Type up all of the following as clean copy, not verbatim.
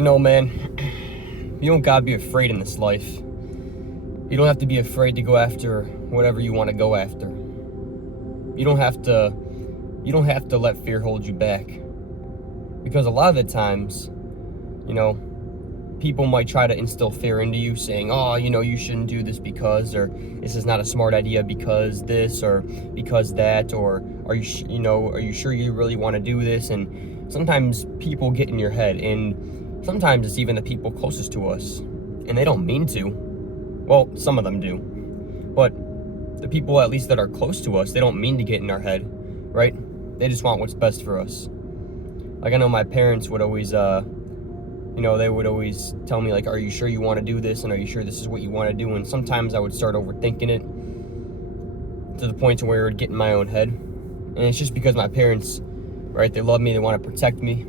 Man, you don't gotta be afraid in this life. You don't have to be afraid to go after whatever you want to go after. You don't have to let fear hold you back. Because a lot of the times, people might try to instill fear into you, saying, oh, you shouldn't do this because, or this is not a smart idea because this, or because that, or are you sure you really want to do this? And sometimes people get in your head, and sometimes it's even the people closest to us, and they don't mean to. Well, some of them do, but the people at least that are close to us, they don't mean to get in our head, right? They just want what's best for us. Like, I know my parents would always, they would always tell me, like, are you sure you want to do this? And are you sure this is what you want to do? And sometimes I would start overthinking it to the point to where it would get in my own head. And it's just because my parents, right, they love me, they want to protect me,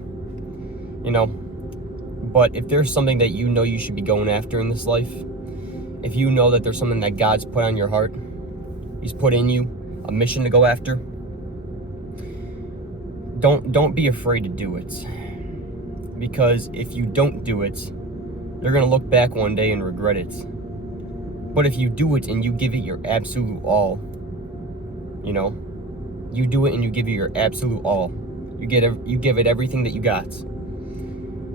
But if there's something that you should be going after in this life, if you know that there's something that God's put on your heart, He's put in you, a mission to go after, don't be afraid to do it. Because if you don't do it, you're going to look back one day and regret it. But if you do it and you give it your absolute all, you do it and you give it your absolute all, you give it everything that you got,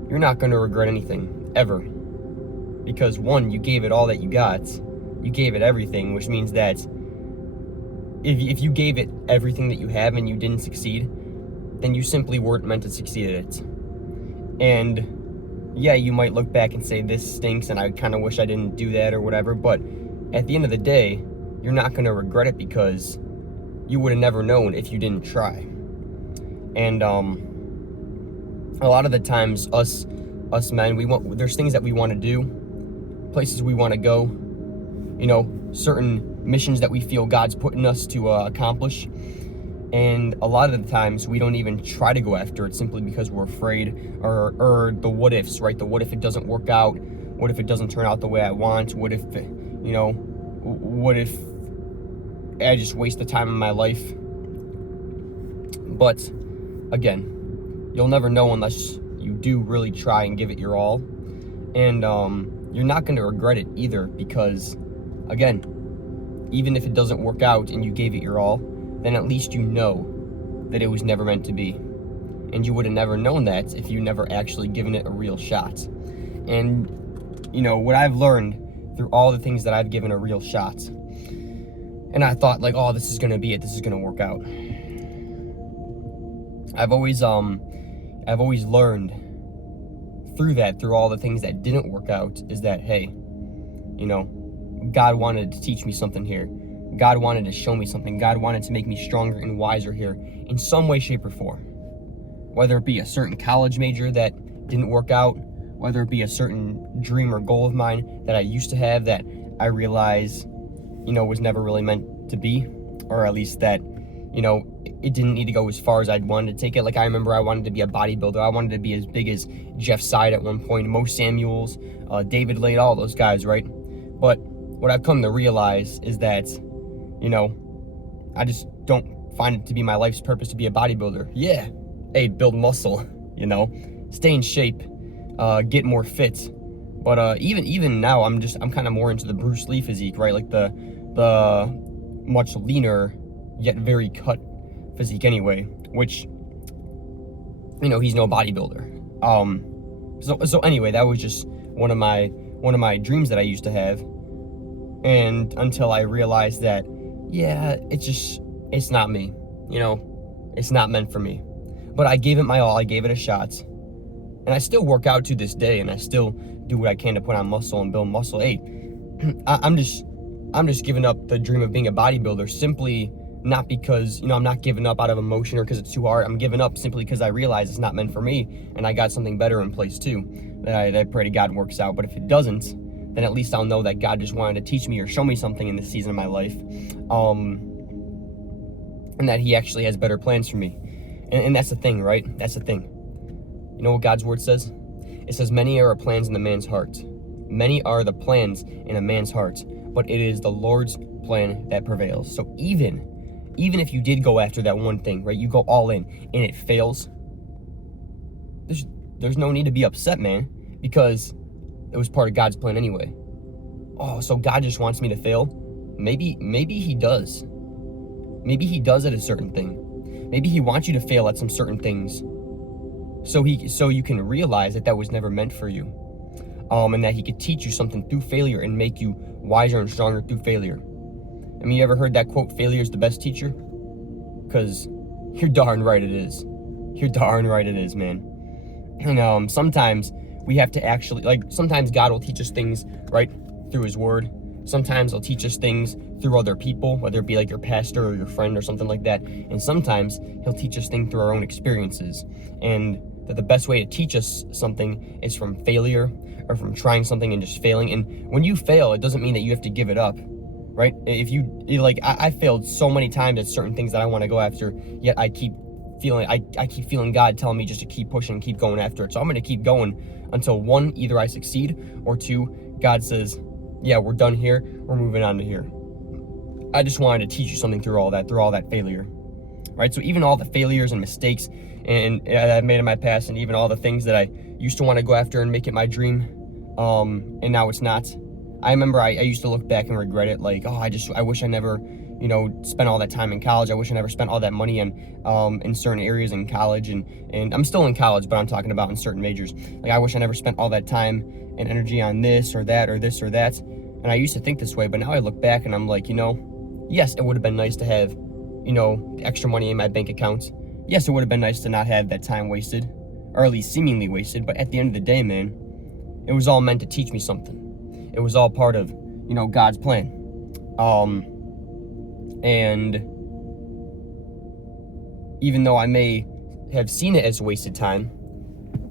you're not going to regret anything, ever. Because one, you gave it all that you got, you gave it everything, which means that if you gave it everything that you have and you didn't succeed, then you simply weren't meant to succeed at it. And yeah, you might look back and say, this stinks and I kind of wish I didn't do that or whatever, but at the end of the day, you're not going to regret it because you would have never known if you didn't try. And a lot of the times, us men, there's things that we want to do, places we want to go, certain missions that we feel God's putting us to accomplish. And a lot of the times we don't even try to go after it simply because we're afraid, or the what ifs, right? The what if it doesn't work out? What if it doesn't turn out the way I want? What if, what if I just waste the time of my life? But again, you'll never know unless you do really try and give it your all. And you're not going to regret it either, because again, even if it doesn't work out and you gave it your all, then at least you know that it was never meant to be. And you would have never known that if you never actually given it a real shot. And, what I've learned through all the things that I've given a real shot, and I thought, like, oh, this is going to be it, this is going to work out. I've always learned through all the things that didn't work out, is that, hey, God wanted to teach me something here. God wanted to show me something. God wanted to make me stronger and wiser here in some way, shape, or form. Whether it be a certain college major that didn't work out, whether it be a certain dream or goal of mine that I used to have that I realize, was never really meant to be, or at least that, it didn't need to go as far as I'd wanted to take it. Like, I remember I wanted to be a bodybuilder. I wanted to be as big as Jeff Seid at one point, Mo Samuels, David Lade, all those guys, right? But what I've come to realize is that, I just don't find it to be my life's purpose to be a bodybuilder. Yeah, hey, build muscle, stay in shape, get more fit. But even now, I'm kind of more into the Bruce Lee physique, right? Like the much leaner yet very cut physique anyway, which, he's no bodybuilder. So anyway, that was just one of my dreams that I used to have. And until I realized that, yeah, it's not me, it's not meant for me. But I gave it my all, I gave it a shot. And I still work out to this day, and I still do what I can to put on muscle and build muscle. Hey, I'm just giving up the dream of being a bodybuilder simply not because, I'm not giving up out of emotion or because it's too hard. I'm giving up simply because I realize it's not meant for me, and I got something better in place too, that I pray to God works out. But if it doesn't, then at least I'll know that God just wanted to teach me or show me something in this season of my life, and that He actually has better plans for me. And that's the thing, right? That's the thing. You know what God's word says? It says, many are plans in the man's heart. Many are the plans in a man's heart, but it is the Lord's plan that prevails. So even if you did go after that one thing, right, you go all in and it fails, there's no need to be upset, man. because it was part of God's plan anyway. Oh, so God just wants me to fail? Maybe he does. Maybe he does at a certain thing. Maybe he wants you to fail at some certain things so you can realize that was never meant for you. And that he could teach you something through failure and make you wiser and stronger through failure. I mean, you ever heard that quote, failure is the best teacher? Because you're darn right it is. You're darn right it is, man. And sometimes we have to actually, sometimes God will teach us things, right, through his word. Sometimes he'll teach us things through other people, whether it be like your pastor or your friend or something like that. And sometimes he'll teach us things through our own experiences. And that the best way to teach us something is from failure or from trying something and just failing. And when you fail, it doesn't mean that you have to give it up, right? If I failed so many times at certain things that I want to go after, yet I keep feeling God telling me just to keep pushing and keep going after it. So I'm going to keep going until one, either I succeed, or two, God says, yeah, we're done here. We're moving on to here. I just wanted to teach you something through all that failure, right? So even all the failures and mistakes and I've made in my past, and even all the things that I used to want to go after and make it my dream, and now it's not. I remember I used to look back and regret it. Like, oh, I wish I never, spent all that time in college. I wish I never spent all that money in certain areas in college. And I'm still in college, but I'm talking about in certain majors. Like, I wish I never spent all that time and energy on this or that or this or that. And I used to think this way, but now I look back and I'm like, yes, it would have been nice to have, the extra money in my bank account. Yes, it would have been nice to not have that time wasted, or at least seemingly wasted. But at the end of the day, man, it was all meant to teach me something. It was all part of, God's plan. And even though I may have seen it as wasted time,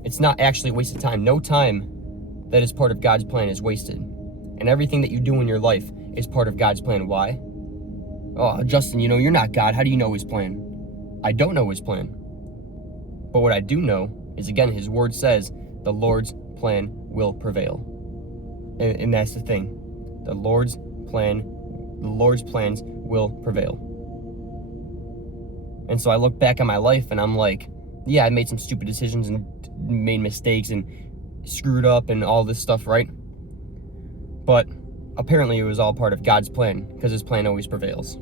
it's not actually wasted time. No time that is part of God's plan is wasted. And everything that you do in your life is part of God's plan. Why? Oh, Justin, you're not God. How do you know his plan? I don't know his plan. But what I do know is, again, his word says the Lord's plan will prevail. And that's the thing. The Lord's plans will prevail. And so I look back on my life and I'm like, yeah, I made some stupid decisions and made mistakes and screwed up and all this stuff, right? But apparently it was all part of God's plan, because his plan always prevails.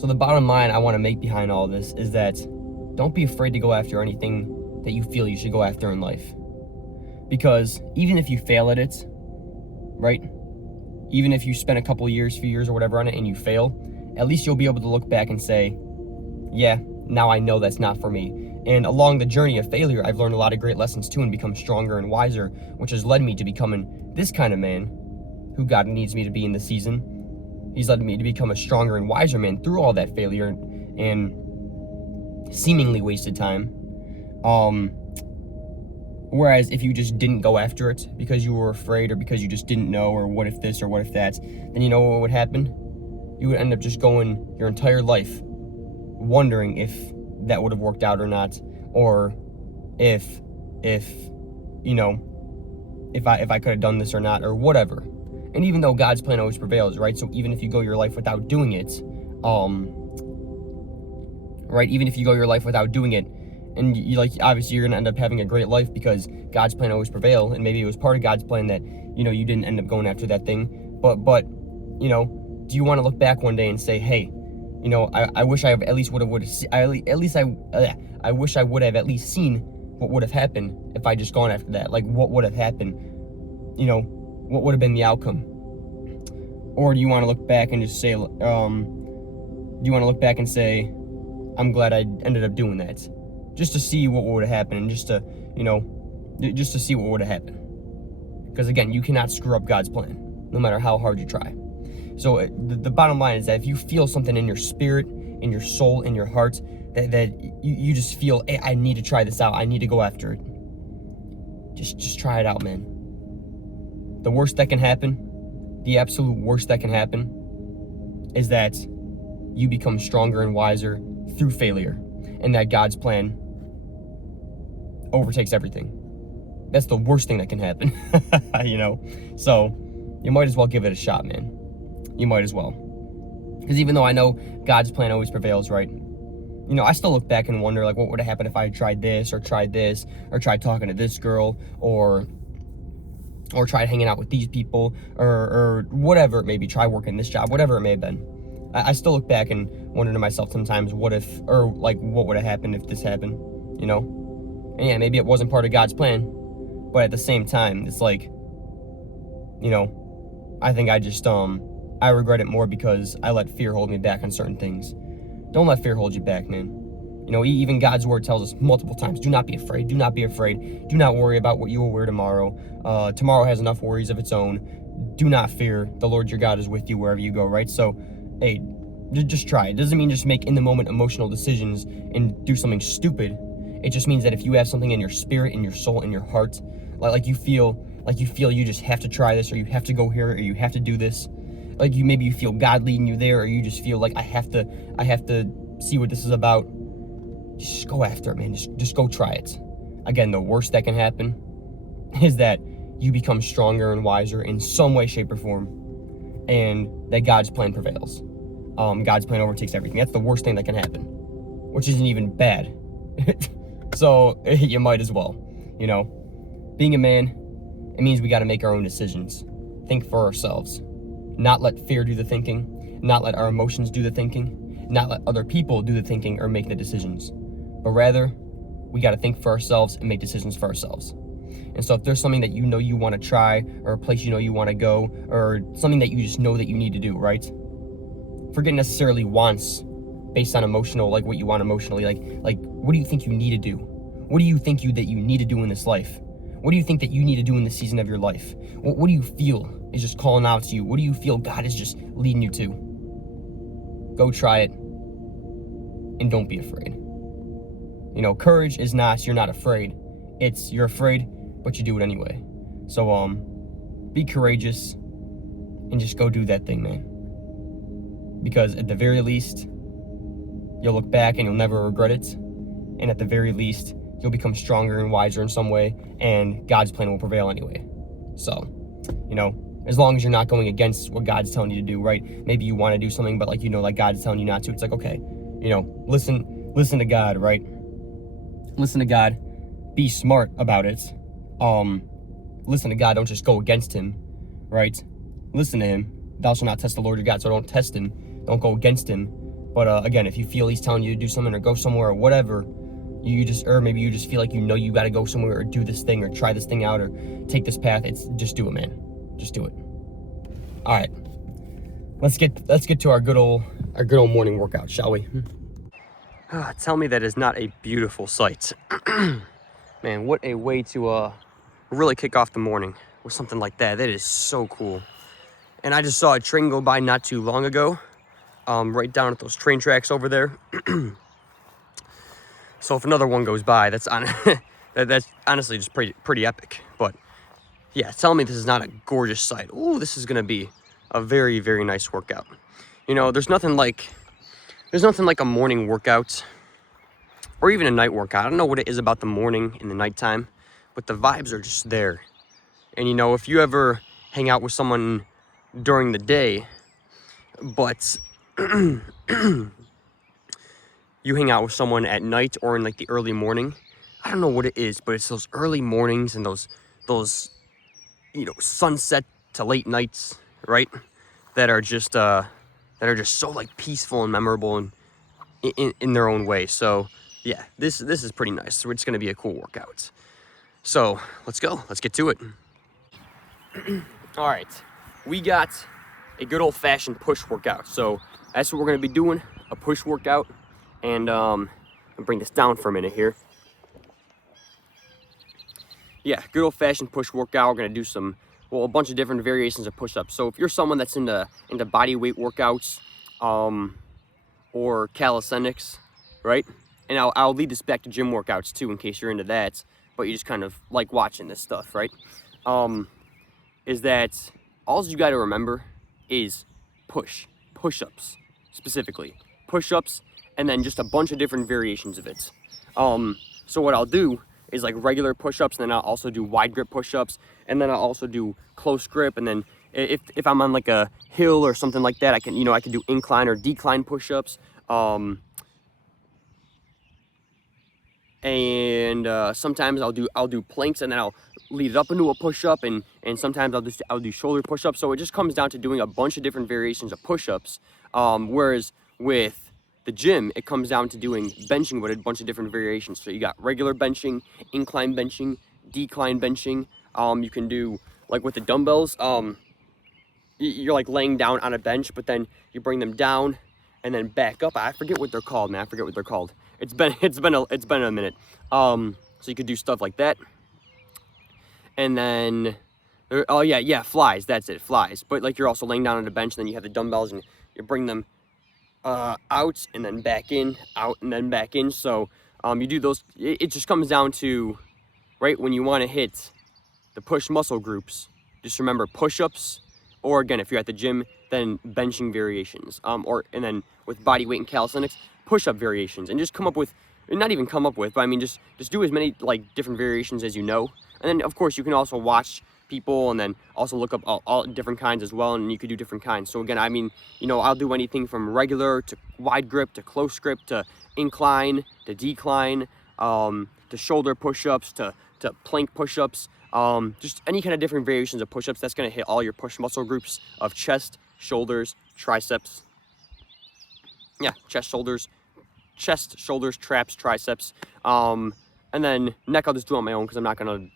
So the bottom line I want to make behind all this is that don't be afraid to go after anything that you feel you should go after in life. Because even if you fail at it, right? Even if you spend a few years or whatever on it and you fail, at least you'll be able to look back and say, yeah, now I know that's not for me. And along the journey of failure, I've learned a lot of great lessons too and become stronger and wiser, which has led me to becoming this kind of man who God needs me to be in this season. He's led me to become a stronger and wiser man through all that failure and seemingly wasted time. Whereas if you just didn't go after it because you were afraid or because you just didn't know, or what if this or what if that, then you know what would happen? You would end up just going your entire life wondering if that would have worked out or not, or if I could have done this or not, or whatever. And even though God's plan always prevails, right? So even if you go your life without doing it, right? Even if you go your life without doing it, and obviously you're gonna end up having a great life because God's plan always prevails, and maybe it was part of God's plan that you didn't end up going after that thing. But do you want to look back one day and say, hey, I wish I at least I wish I would have at least seen what would have happened if I just gone after that. Like, what would have happened? What would have been the outcome? Or do you want to look back and just say, I'm glad I ended up doing that, just to see what would have happened, and just to see what would have happened? Because again, you cannot screw up God's plan, no matter how hard you try. So the bottom line is that if you feel something in your spirit, in your soul, in your heart, that you just feel, hey, I need to try this out, I need to go after it, just try it out, man. The worst that can happen, the absolute worst that can happen, is that you become stronger and wiser through failure, and that God's plan overtakes everything. That's the worst thing that can happen. So you might as well give it a shot, man. You might as well. Because even though I know God's plan always prevails, right? you know, I still look back and wonder, like, what would have happened if I tried this, or tried talking to this girl, or tried hanging out with these people, or whatever it may be, try working this job, whatever it may have been. I still look back and wonder to myself sometimes, what if, or like, what would have happened if this happened, you know? And yeah, maybe it wasn't part of God's plan, but at the same time, it's like, you know, I think I regret it more because I let fear hold me back on certain things. Don't let fear hold you back, man. You know, even God's word tells us multiple times, do not be afraid, do not be afraid, do not worry about what you will wear tomorrow. Tomorrow has enough worries of its own. Do not fear, the Lord your God is with you wherever you go, right? So, hey, just try. It doesn't mean just make in-the-moment emotional decisions and do something stupid. It just means that if you have something in your spirit, in your soul, in your heart, like you feel you just have to try this, or you have to go here, or you have to do this. Like maybe you feel God leading you there, or you just feel like I have to see what this is about. Just go after it, man. Just go try it. Again, the worst that can happen is that you become stronger and wiser in some way, shape, or form, and that God's plan prevails. God's plan overtakes everything. That's the worst thing that can happen, which isn't even bad. So you might as well, you know. Being a man, it means we got to make our own decisions. Think for ourselves. Not let fear do the thinking. Not let our emotions do the thinking. Not let other people do the thinking or make the decisions. But rather, we got to think for ourselves and make decisions for ourselves. And so if there's something that you know you want to try, or a place you know you want to go, or something that you just know that you need to do, right? Forget necessarily wants based on emotional, like what you want emotionally. Like what do you think you need to do? What do you think that you need to do in this life? What do you think that you need to do in this season of your life? What do you feel is just calling out to you? What do you feel God is just leading you to? Go try it, and don't be afraid. You know, courage is not, you're not afraid. It's, you're afraid, but you do it anyway. So, be courageous, and just go do that thing, man. Because at the very least, you'll look back and you'll never regret it. And at the very least, you'll become stronger and wiser in some way, and God's plan will prevail anyway. So, you know, as long as you're not going against what God's telling you to do, right? Maybe you want to do something, but like, you know, like God's telling you not to. It's like, okay, you know, listen to God, right? Listen to God. Be smart about it. Listen to God. Don't just go against him, right? Listen to him. Thou shalt not test the Lord your God. So don't test him. Don't go against him. But again, if you feel he's telling you to do something or go somewhere or whatever, or maybe you just feel like you know you got to go somewhere or do this thing or try this thing out or take this path, just do it, man. Just do it. All right, let's get to our good old morning workout, shall we? Tell me that is not a beautiful sight. Man, what a way to really kick off the morning with something like that. That is so cool. And I just saw a train go by not too long ago, right down at those train tracks over there. So if another one goes by, that's honestly just pretty epic. But yeah, tell me this is not a gorgeous sight. Ooh, this is gonna be a very, very nice workout. You know, there's nothing like a morning workout or even a night workout. I don't know what it is about the morning and the nighttime, but the vibes are just there. And you know, if you ever hang out with someone during the day, but you hang out with someone at night or in like the early morning, I don't know what it is, but it's those early mornings and those you know, sunset to late nights, right? That are just so like peaceful and memorable and in their own way. So yeah, this is pretty nice. So it's gonna be a cool workout. So let's go. Let's get to it. All right, we got a good old-fashioned push workout. So that's what we're gonna be doing, a push workout. And I'll bring this down for a minute here. Yeah, good old-fashioned push workout. We're gonna do a bunch of different variations of push-ups. So if you're someone that's into body weight workouts, or calisthenics, right? And I'll lead this back to gym workouts too, in case you're into that, but you just kind of like watching this stuff, right? Is that all you got to remember is push-ups specifically, push-ups, and then just a bunch of different variations of it. So what I'll do is like regular push-ups, and then I'll also do wide grip push-ups, and then I'll also do close grip, and then if I'm on like a hill or something like that, I can do incline or decline push-ups. and sometimes I'll do planks, and then I'll lead it up into a push-up, and sometimes I'll do shoulder push-ups. So it just comes down to doing a bunch of different variations of push-ups. Whereas with the gym, it comes down to doing benching with a bunch of different variations. So you got regular benching, incline benching, decline benching. You can do, like with the dumbbells, you're like laying down on a bench, but then you bring them down and then back up. I forget what they're called, man. I forget what they're called. It's been a minute. So you could do stuff like that. And then oh yeah, flies. That's it, flies. But like you're also laying down on a bench, and then you have the dumbbells, and you bring them out and then back in, out and then back in. So you do those. It just comes down to, right, when you want to hit the push muscle groups, just remember push-ups, or again, if you're at the gym, then benching variations, and then with body weight and calisthenics, push-up variations, and just come up with, not even come up with, but I mean, just do as many like different variations as you know. And then of course you can also watch people, and then also look up all different kinds as well, and you could do different kinds. So again, I mean, you know, I'll do anything from regular to wide grip to close grip to incline to decline, to shoulder push-ups to plank push-ups, just any kind of different variations of push-ups. That's going to hit all your push muscle groups of chest, shoulders, triceps. Yeah, chest, shoulders, traps, triceps. And then neck I'll just do on my own, because I'm not gonna,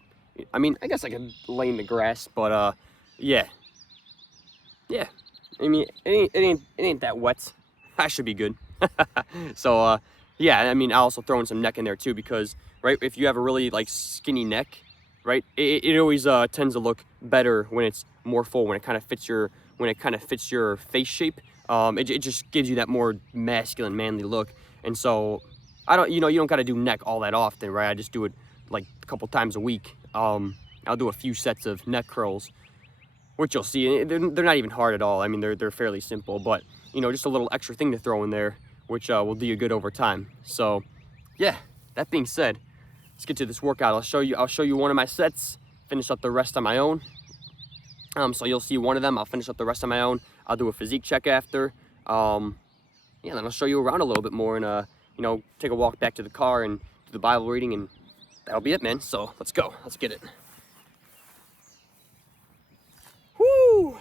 I mean, I guess I could lay in the grass, but yeah. I mean, it ain't that wet. I should be good. So yeah, I mean, I'll also throw in some neck in there too, because right, if you have a really like skinny neck, right, it always tends to look better when it's more full, when it kind of fits your face shape. It just gives you that more masculine, manly look. And so you don't got to do neck all that often, right? I just do it like a couple times a week. I'll do a few sets of neck curls, which you'll see. They're not even hard at all. I mean, they're fairly simple, but you know, just a little extra thing to throw in there, which will do you good over time. So yeah, that being said, let's get to this workout. I'll show you one of my sets, finish up the rest on my own. So you'll see one of them. I'll finish up the rest on my own. I'll do a physique check after. Yeah, then I'll show you around a little bit more, and you know, take a walk back to the car and do the Bible reading, and that'll be it, man. So let's go. Let's get it. Woo!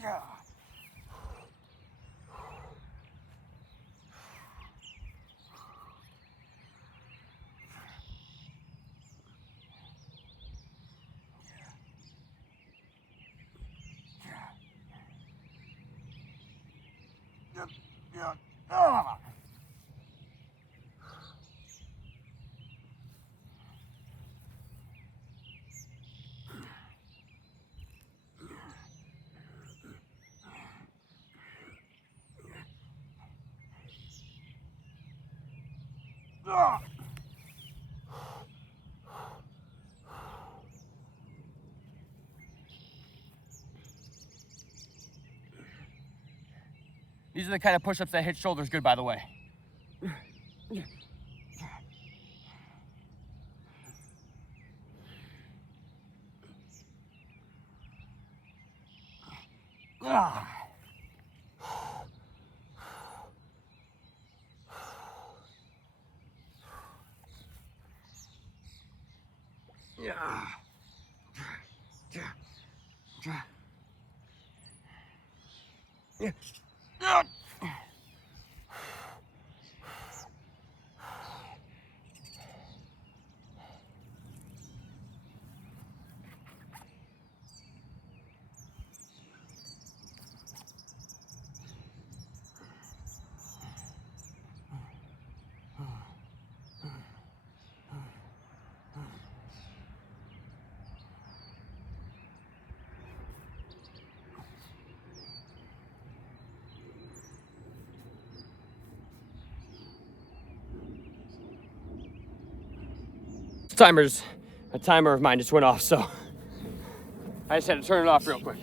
Yeah. Yeah. Ah. Ah. These are the kind of push-ups that hit shoulders good, by the way. Ah. Yeah. Yeah. Yeah. a timer of mine just went off, so I just had to turn it off real quick.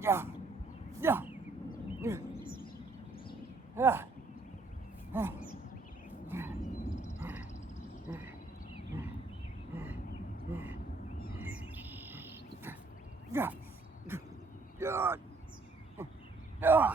Yeah. Yeah. Yeah. Yeah. Yeah. Yeah.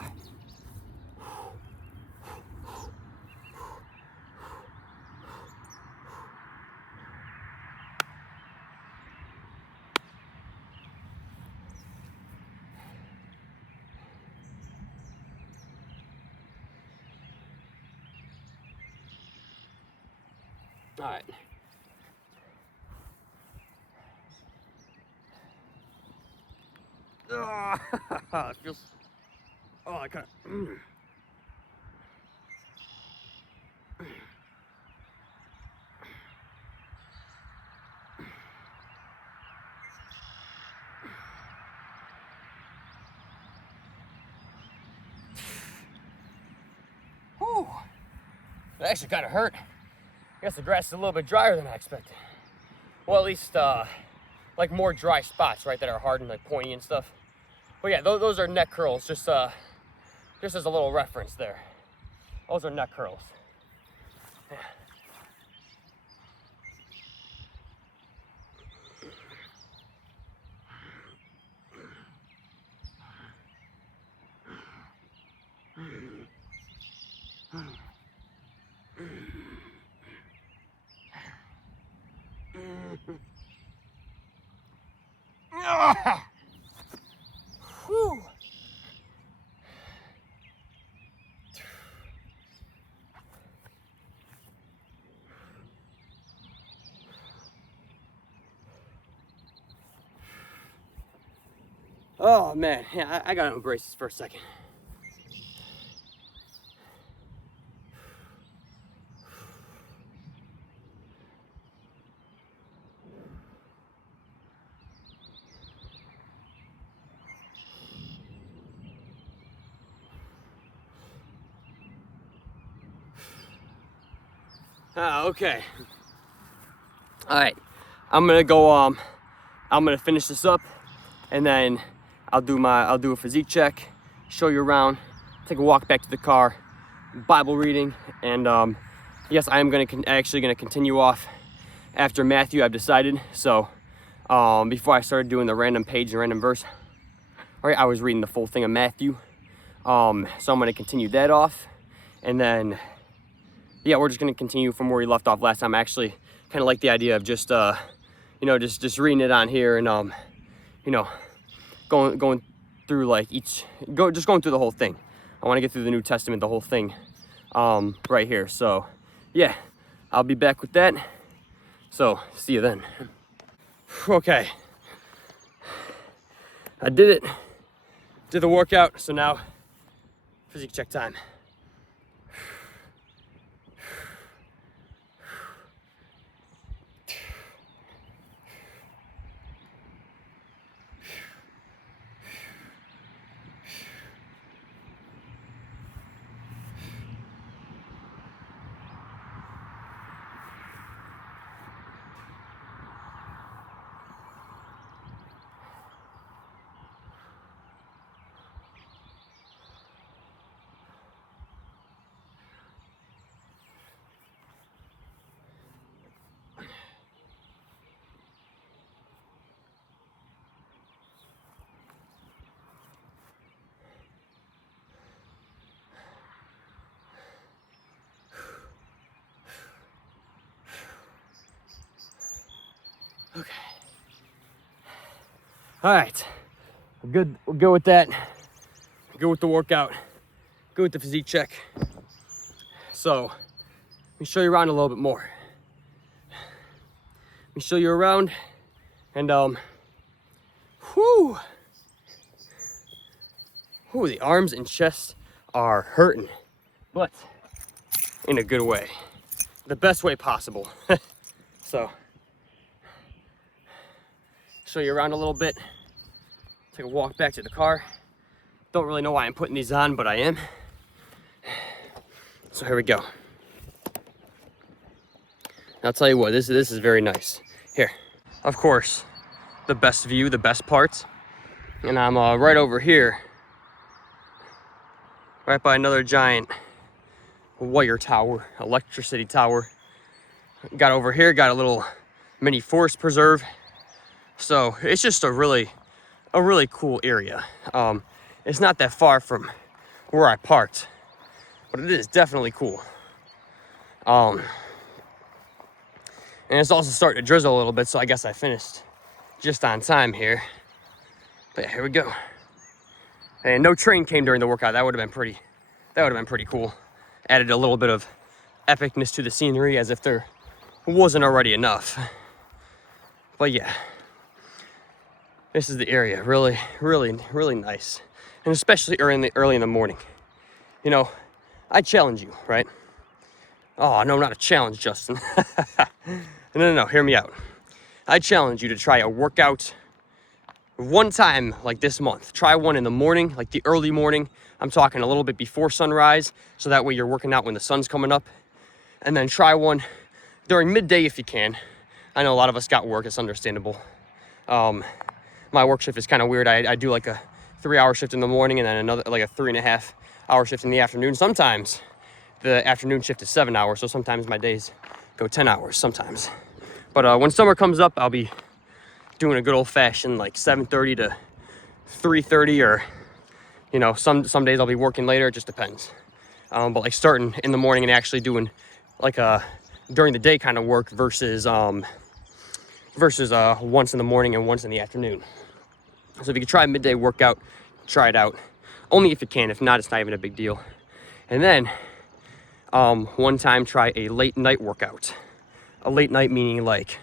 All right. It feels. Oh, I kind of. Whew. It actually kind of hurt. I guess the grass is a little bit drier than I expected. Well, at least like more dry spots, right, that are hard and like pointy and stuff. But yeah, those are neck curls. Just as a little reference there. Those are neck curls. Yeah. Whew. Oh man, yeah, I gotta embrace this for a second. Okay. All right, I'm gonna go. I'm gonna finish this up, and then I'll do a physique check, show you around, take a walk back to the car, Bible reading, and yes, I am actually gonna continue off after Matthew. I've decided. So before I started doing the random page and random verse, right, I was reading the full thing of Matthew. So I'm gonna continue that off, and then yeah, we're just gonna continue from where we left off last time. I actually kind of like the idea of just just reading it on here and going through like going through the whole thing. I want to get through the New Testament, the whole thing, right here. So yeah, I'll be back with that. So see you then. Okay, I did it. Did the workout. So now physique check time. Okay. All right. We're good with that. Good with the workout. Good with the physique check. So let me show you around a little bit more. Let me show you around, and whew. Ooh, the arms and chest are hurting, but in a good way, the best way possible. So, show you around a little bit, take a walk back to the car. Don't really know why I'm putting these on, but I am. So here we go. I'll tell you what, this is very nice. Here, of course, the best view, the best parts. And I'm right over here, right by another giant wire tower, electricity tower. Got over here, got a little mini forest preserve. So it's just a really cool area. It's not that far from where I parked, but it is definitely cool. And it's also starting to drizzle a little bit, so I guess I finished just on time here. But yeah, here we go. And no train came during the workout. That would have been pretty cool. Added a little bit of epicness to the scenery, as if there wasn't already enough. But yeah, this is the area. Really nice. And especially early in the morning. You know, I challenge you, right? Oh, no, not a challenge, Justin. No, hear me out. I challenge you to try a workout one time like this month. Try one in the morning, like the early morning. I'm talking a little bit before sunrise, so that way you're working out when the sun's coming up. And then try one during midday if you can. I know a lot of us got work, it's understandable. My work shift is kind of weird. I do like a 3-hour shift in the morning and then another like a 3.5-hour shift in the afternoon. Sometimes the afternoon shift is 7 hours, so sometimes my days go 10 hours sometimes. But when summer comes up, I'll be doing a good old-fashioned like 7:30 to 3:30, or you know, some days I'll be working later. It just depends. But like starting in the morning and actually doing like a during the day kind of work versus once in the morning and once in the afternoon. So if you could try a midday workout, try it out. Only if you can. If not, it's not even a big deal. And then one time try a late night workout. A late night meaning like,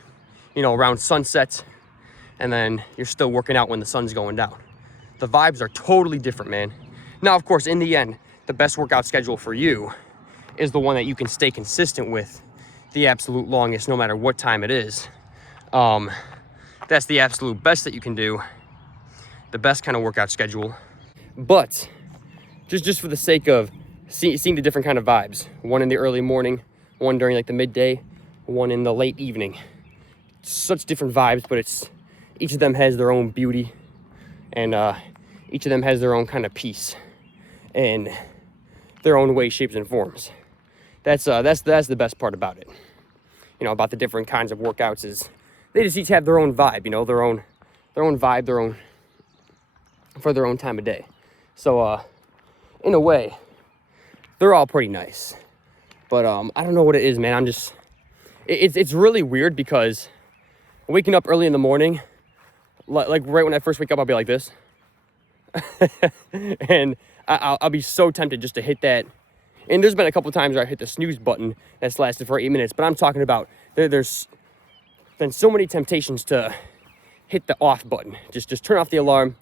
you know, around sunset, and then you're still working out when the sun's going down. The vibes are totally different, man. Now, of course, in the end, the best workout schedule for you is the one that you can stay consistent with the absolute longest, no matter what time it is. That's the absolute best that you can do, the best kind of workout schedule. But just for the sake of seeing the different kind of vibes, one in the early morning, one during like the midday, one in the late evening. Such different vibes, but each of them has their own beauty, and each of them has their own kind of peace and their own ways, shapes, and forms. That's the best part about it. You know, about the different kinds of workouts is they just each have their own vibe. You know, their own vibe, for their own time of day. So in a way, they're all pretty nice. But I don't know what it is, man. It's really weird because waking up early in the morning, like right when I first wake up, I'll be like this. And I'll be so tempted just to hit that. And there's been a couple times where I hit the snooze button that's lasted for 8 minutes. But I'm talking about there's been so many temptations to hit the off button. Just turn off the alarm,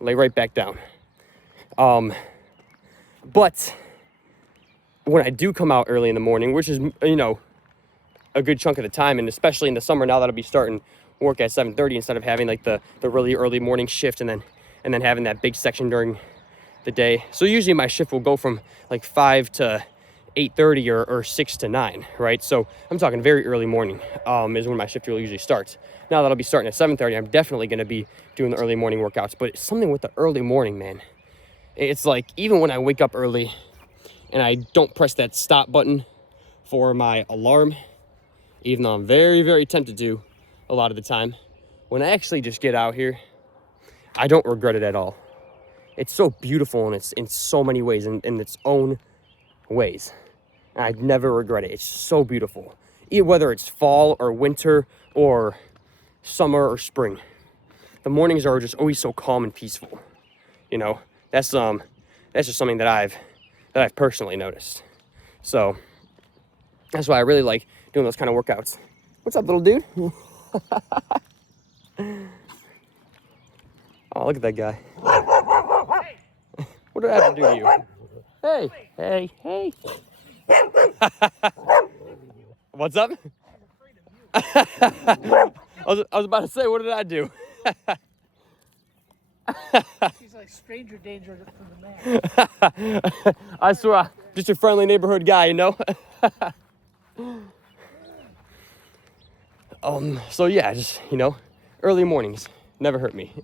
lay right back down. But when I do come out early in the morning, which is, you know, a good chunk of the time, and especially in the summer now that I'll be starting work at 7:30 instead of having like the really early morning shift and then having that big section during the day. So usually my shift will go from like 5 to 8:30 or 6 to 9, right? So I'm talking very early morning is when my shift usually starts. Now that I'll be starting at 7:30, I'm definitely going to be doing the early morning workouts. But it's something with the early morning, man. It's like even when I wake up early and I don't press that stop button for my alarm, even though I'm very, very tempted to a lot of the time, when I actually just get out here, I don't regret it at all. It's so beautiful, and it's in so many ways, in its own ways. And I'd never regret it. It's so beautiful. Whether it's fall or winter or summer or spring, the mornings are just always so calm and peaceful. You know, that's just something that I've personally noticed. So that's why I really like doing those kind of workouts. What's up, little dude? Oh, look at that guy. What did I have to do to you? Hey. What's up? I was about to say, what did I do? He's like stranger danger from the man. I swear, just a friendly neighborhood guy, you know? So yeah, just, early mornings never hurt me.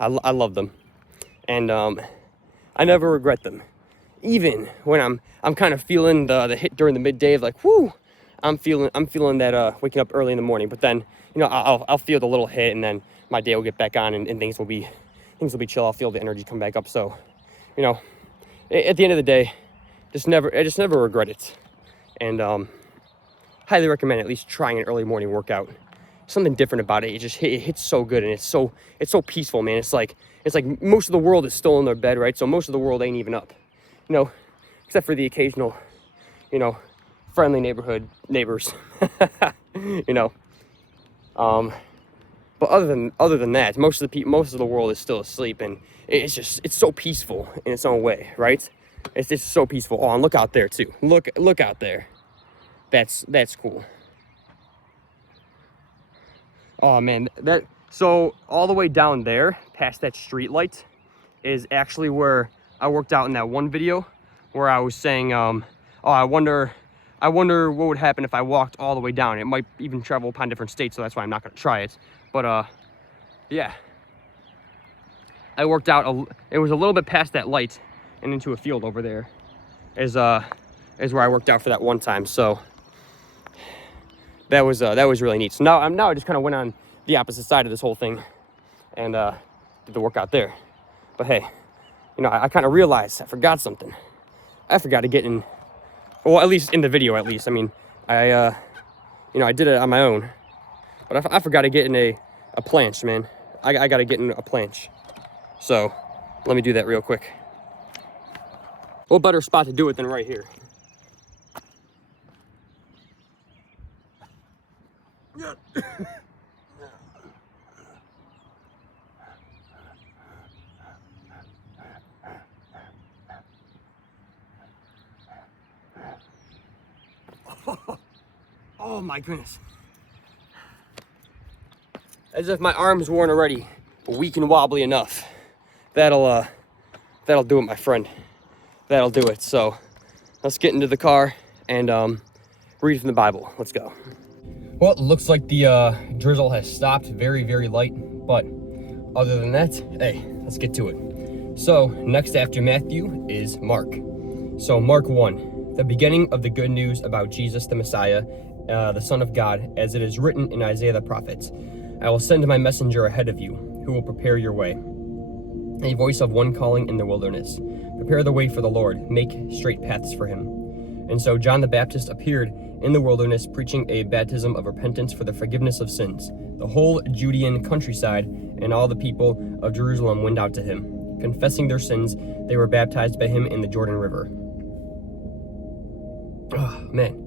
I love them. And I never regret them. Even when I'm kind of feeling the hit during the midday of like, whoo, I'm feeling that waking up early in the morning. But then, I'll feel the little hit, and then my day will get back on, and things will be chill. I'll feel the energy come back up. So, at the end of the day, I just never regret it. And highly recommend at least trying an early morning workout. Something different about it. It hits so good, and it's so peaceful, man. It's like most of the world is still in their bed, right? So most of the world ain't even up, except for the occasional, friendly neighborhood neighbors, But other than that, most of the world is still asleep, and it's so peaceful in its own way, right? It's just so peaceful. Oh, and look out there too. Look out there. That's cool. Oh man, so all the way down there, past that street light, is actually where I worked out in that one video where I was saying, I wonder what would happen if I walked all the way down. It might even travel upon different states, so that's why I'm not gonna try it. But yeah, I worked out. It was a little bit past that light and into a field over there. Is where I worked out for that one time. So that was really neat. So now I just kind of went on the opposite side of this whole thing and did the workout there. But hey, I kind of realized I forgot something. I forgot to get in. Well, at least in the video, at least. I mean, I did it on my own, but I forgot to get in a planche, man. I got to get in a planche. So let me do that real quick. What better spot to do it than right here? Oh my goodness. As if my arms weren't already weak and wobbly enough. That'll do it, my friend. That'll do it. So let's get into the car and read from the Bible. Let's go. Well, it looks like the drizzle has stopped. Very, very light. But other than that, hey, let's get to it. So next after Matthew is Mark. So Mark 1, the beginning of the good news about Jesus the Messiah, the Son of God, as it is written in Isaiah the prophet. I will send my messenger ahead of you, who will prepare your way. A voice of one calling in the wilderness. Prepare the way for the Lord, make straight paths for him. And so John the Baptist appeared in the wilderness, preaching a baptism of repentance for the forgiveness of sins. The whole Judean countryside and all the people of Jerusalem went out to him. Confessing their sins, they were baptized by him in the Jordan River. Oh, man.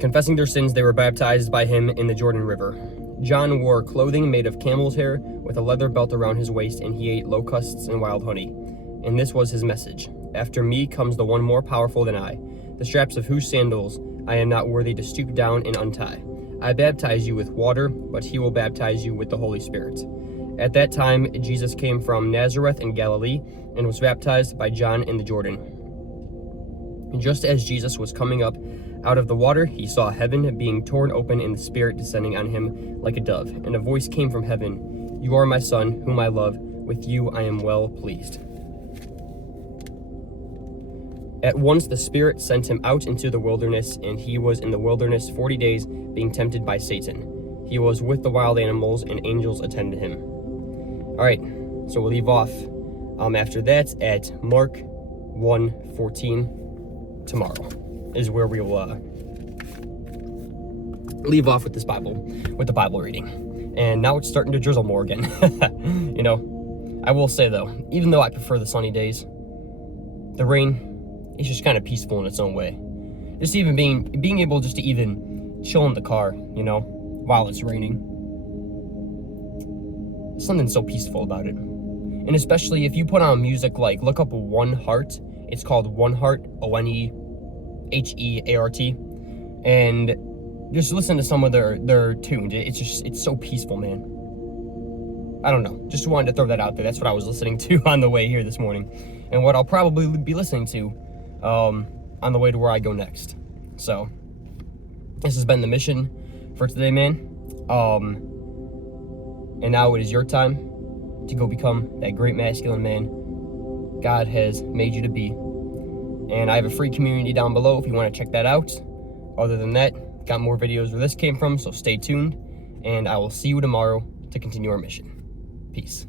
Confessing their sins, they were baptized by him in the Jordan River. John wore clothing made of camel's hair with a leather belt around his waist, and he ate locusts and wild honey. And this was his message: after me comes the one more powerful than I, the straps of whose sandals I am not worthy to stoop down and untie. I baptize you with water, but he will baptize you with the Holy Spirit. At that time, Jesus came from Nazareth in Galilee and was baptized by John in the Jordan. Just as Jesus was coming up out of the water, he saw heaven being torn open and the Spirit descending on him like a dove. And a voice came from heaven, "You are my Son, whom I love. With you I am well pleased." At once the Spirit sent him out into the wilderness, and he was in the wilderness 40 days, being tempted by Satan. He was with the wild animals, and angels attended him. All right, so we'll leave off after that at Mark 1:14 tomorrow. Is where we will leave off with the Bible reading. And now it's starting to drizzle more again. I will say though, even though I prefer the sunny days, the rain is just kind of peaceful in its own way. Just even being able just to even chill in the car, while it's raining. Something so peaceful about it. And especially if you put on music like, look up One Heart. It's called One Heart, Oneheart. And just listen to some of their tunes. It's so peaceful, man. I don't know. Just wanted to throw that out there. That's what I was listening to on the way here this morning. And what I'll probably be listening to on the way to where I go next. So, this has been the mission for today, man. And now it is your time to go become that great masculine man God has made you to be. And I have a free community down below if you want to check that out. Other than that, got more videos where this came from, so stay tuned. And I will see you tomorrow to continue our mission. Peace.